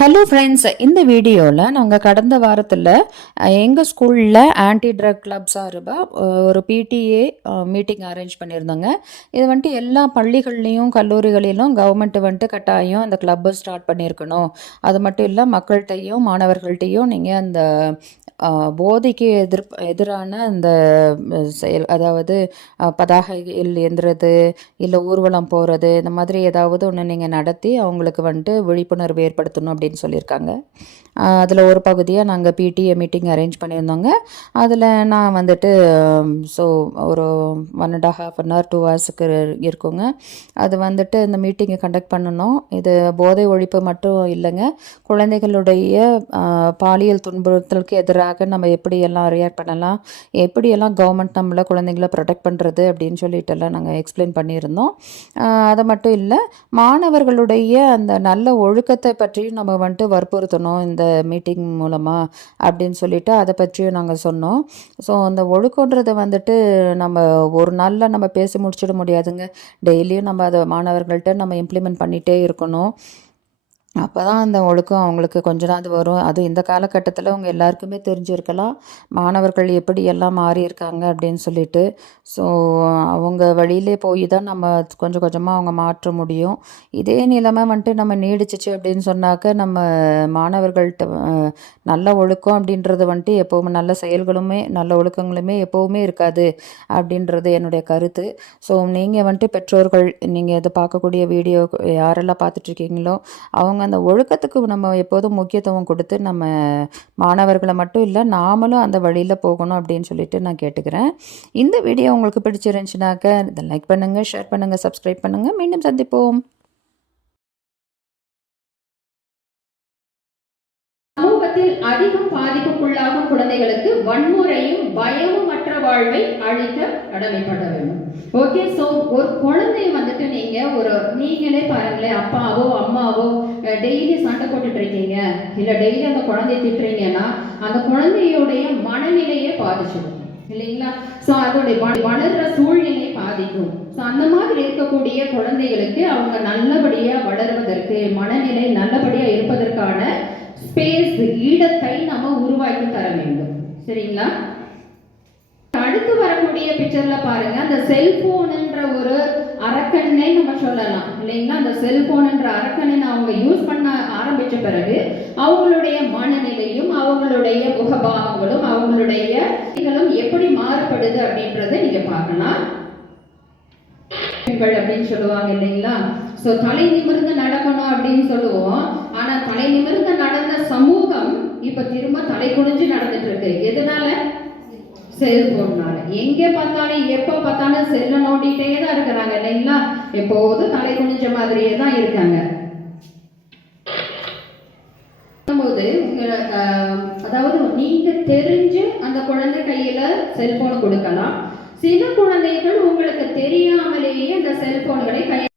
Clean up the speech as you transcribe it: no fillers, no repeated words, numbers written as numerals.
Hello friends, இந்த வீடியோவில் நாங்கள் கடந்த வாரத்தில் எங்கள் ஸ்கூலில் ஆன்டி ட்ரக் கிளப் சார்பாக ஒரு பிடிஏ மீட்டிங் அரேஞ்ச் பண்ணியிருந்தோங்க. இது வந்துட்டு எல்லா பள்ளிகள்லேயும் கல்லூரிகளிலும் கவர்மெண்ட்டு வந்துட்டு கட்டாயம் அந்த கிளப்பை ஸ்டார்ட் பண்ணியிருக்கணும். அது மட்டும் இல்லை, மக்கள்கிட்டையும் மாணவர்கள்ட்டையும் நீங்கள் அந்த போதைக்கு எதிரான அந்த செயல், அதாவது பதாகைகள் ஏந்துறது இல்லை ஊர்வலம் போகிறது, இந்த மாதிரி ஏதாவது ஒன்று நீங்கள் நடத்தி அவங்களுக்கு வந்துட்டு விழிப்புணர்வு ஏற்படுத்தணும் அப்படின்னு சொல்லியிருக்காங்க. அதில் ஒரு பகுதியாக நாங்கள் பிடிஏ மீட்டிங் அரேஞ்ச் பண்ணியிருந்தோங்க. அதில் நான் வந்துட்டு ஸோ ஒரு 1.5 2 ஹவர்ஸுக்கு இருக்குங்க. அது வந்துட்டு இந்த மீட்டிங்கை கண்டக்ட் பண்ணணும். இது போதை ஒழிப்பு மட்டும் இல்லைங்க, குழந்தைகளுடைய பாலியல் துன்புறுத்தலுக்கு எதிராக நம்ம எப்படியெல்லாம் ரியாக்ட் பண்ணலாம், எப்படியெல்லாம் கவர்மெண்ட் நம்மளை குழந்தைங்கள ப்ரொடெக்ட் பண்ணுறது அப்படின்னு சொல்லிட்டுலாம் நாங்கள் எக்ஸ்பிளைன் பண்ணியிருந்தோம். அது மட்டும் இல்லை, மாணவர்களுடைய அந்த நல்ல ஒழுக்கத்தை பற்றியும் நம்ம வந்துட்டு வற்புறுத்தணும் இந்த மீட்டிங் மூலமாக அப்படின்னு சொல்லிட்டு அதை பற்றியும் நாங்கள் சொன்னோம். ஸோ அந்த ஒழுக்கன்றதை வந்துட்டு நம்ம ஒரு நாளில் நம்ம பேசி முடிச்சிட முடியாதுங்க. டெய்லியும் நம்ம அதை மாணவர்கள்ட்ட நம்ம இம்ப்ளிமெண்ட் பண்ணிகிட்டே இருக்கணும். அப்போ தான் அந்த ஒழுக்கம் அவங்களுக்கு கொஞ்ச நாள் வரும். அதுவும் இந்த காலகட்டத்தில் அவங்க எல்லாருக்குமே தெரிஞ்சிருக்கலாம் மாணவர்கள் எப்படி எல்லாம் மாறியிருக்காங்க அப்படின்னு சொல்லிட்டு. ஸோ அவங்க வழியிலே போய் தான் நம்ம கொஞ்சம் கொஞ்சமாக அவங்க மாற்ற முடியும். இதே நிலைமை வந்துட்டு நம்ம நீடிச்சிச்சு அப்படின்னு சொன்னாக்க நம்ம மாணவர்கள்ட்ட நல்ல ஒழுக்கம் அப்படின்றது வந்துட்டு எப்போவுமே நல்ல செயல்களுமே நல்ல ஒழுக்கங்களுமே எப்போவுமே இருக்காது அப்படின்றது என்னுடைய கருத்து. ஸோ நீங்கள் வந்துட்டு பெற்றோர்கள், நீங்கள் இதை பார்க்கக்கூடிய வீடியோ யாரெல்லாம் பார்த்துட்ருக்கீங்களோ அவங்க அந்த ஒழுக்கத்துக்கு நம்ம எப்போதும் முக்கியத்துவம் கொடுத்து நம்ம மாணவர்களை மட்டும் இல்லை நாமளும் அந்த வழியில் போகணும் அப்படின்னு சொல்லிட்டு நான் கேட்டுக்கிறேன். இந்த வீடியோ உங்களுக்கு பிடிச்சிருந்துச்சுனாக்க இதை லைக் பண்ணுங்கள், ஷேர் பண்ணுங்கள், சப்ஸ்கிரைப் பண்ணுங்கள். மீண்டும் சந்திப்போம். சமூகத்தில் அதிகம் பாதிப்புக்குள்ளாகும் குழந்தைகளுக்கு வன்முறையும் பயமும் மற்ற வாழ்வை அழிக்க கடமைப்பட வேண்டும். ஓகே, ஸோ ஒரு குழந்தைய வந்துட்டு நீங்களே பாருங்களேன், அப்பாவோ அம்மாவோ டெய்லி சண்டை போட்டுட்டு இருக்கீங்க, இல்லை டெய்லி அந்த குழந்தைய திட்டுறீங்கன்னா அந்த குழந்தையுடைய மனநிலையே பாதிச்சிடும் இல்லைங்களா? ஸோ அதோடைய வளர்ற சூழ்நிலை பாதிக்கும். ஸோ அந்த மாதிரி இருக்கக்கூடிய குழந்தைகளுக்கு அவங்க நல்லபடியாக வளர்வதற்கு, மனநிலை நல்லபடியாக இருப்பதற்கான ஸ்பேஸ், இடத்தை நம்ம உருவாக்கி தர வேண்டும். சரிங்களா? அடுத்து வரக்கூடிய பிக்சர்ல பாருங்க, அந்த செல்போன்ன்ற ஒரு அரக்கனை நம்ம சொல்லலாம் இல்லைங்களா? அந்த செல்போன்ன்ற அரக்கனை அவங்க யூஸ் பண்ண ஆரம்பிச்ச பிறகு அவங்களுடைய மனநிலையும் அவங்களுடைய முகபாவங்களும் அவங்களுடைய எப்படி மாறுபடுது அப்படின்றத நீங்க பார்க்கலாம். அப்படின்னு சொல்லுவாங்க இல்லைங்களா? ஸோ தலை நிமிர்ந்து நடக்கணும் அப்படின்னு சொல்லுவோம். ஆனா தலை நிமிர்ந்து நடந்த சமூகம் இப்ப திரும்ப தலை குனிஞ்சு நடந்துட்டு இருக்கு. எதனால? செல்போன்னால. எங்க பார்த்தாலும் எப்ப பார்த்தாலும் செல்ல நோண்டிட்டே தான் இருக்கிறாங்க இல்லைங்களா? எப்போதும் தலை குனிஞ்ச மாதிரியே தான் இருக்காங்க. போது அதாவது நீங்க தெரிஞ்சு அந்த குழந்தை கையில செல்போன் கொடுக்கலாம். சில குழந்தைகள் உங்களுக்கு தெரியாமலேயே அந்த செல்போன்களை